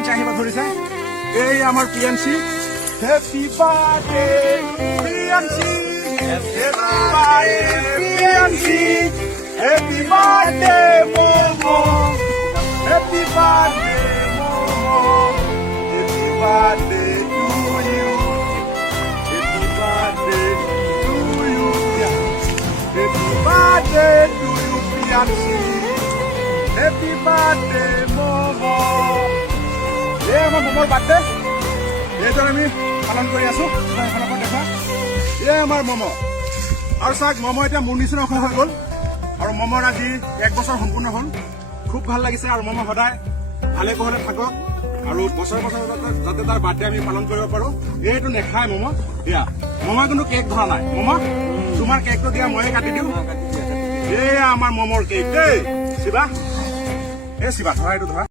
পিয়াঞ্চি আহিব ধৰিছে এই আমাৰ Piyanchi happy birthday Piyanchi happy birthday Piyanchi happy birthday Momo happy birthday Momo happy birthday to you happy birthday to you happy birthday to you Piyanchi happy birthday Momo এই আমাৰ মমৰ birthday এইটো আমি পালন কৰি আছো দেখা এই আমাৰ মম আৰু চাওক মম এতিয়া মোৰ নিচিনা হৈ গ'ল আৰু মমৰ আজি 1 বছৰ সম্পূৰ্ণ হ'ল খুব ভাল লাগিছে আৰু মম সদায় ভালে কুশলে থাকক আৰু বছৰ বছৰ যাতে তাৰ বাৰ্থডে আমি পালন কৰিব পাৰো এইটো নেখায় মম দিয়া মমই কিন্তু কেক ধৰা নাই মম তোমাৰ কেকটো দিয়া ময়ে কাটি দিওঁ এই আমাৰ মমৰ কেক দেই শিৱা এই শিৱা ধৰা এইটো ধৰা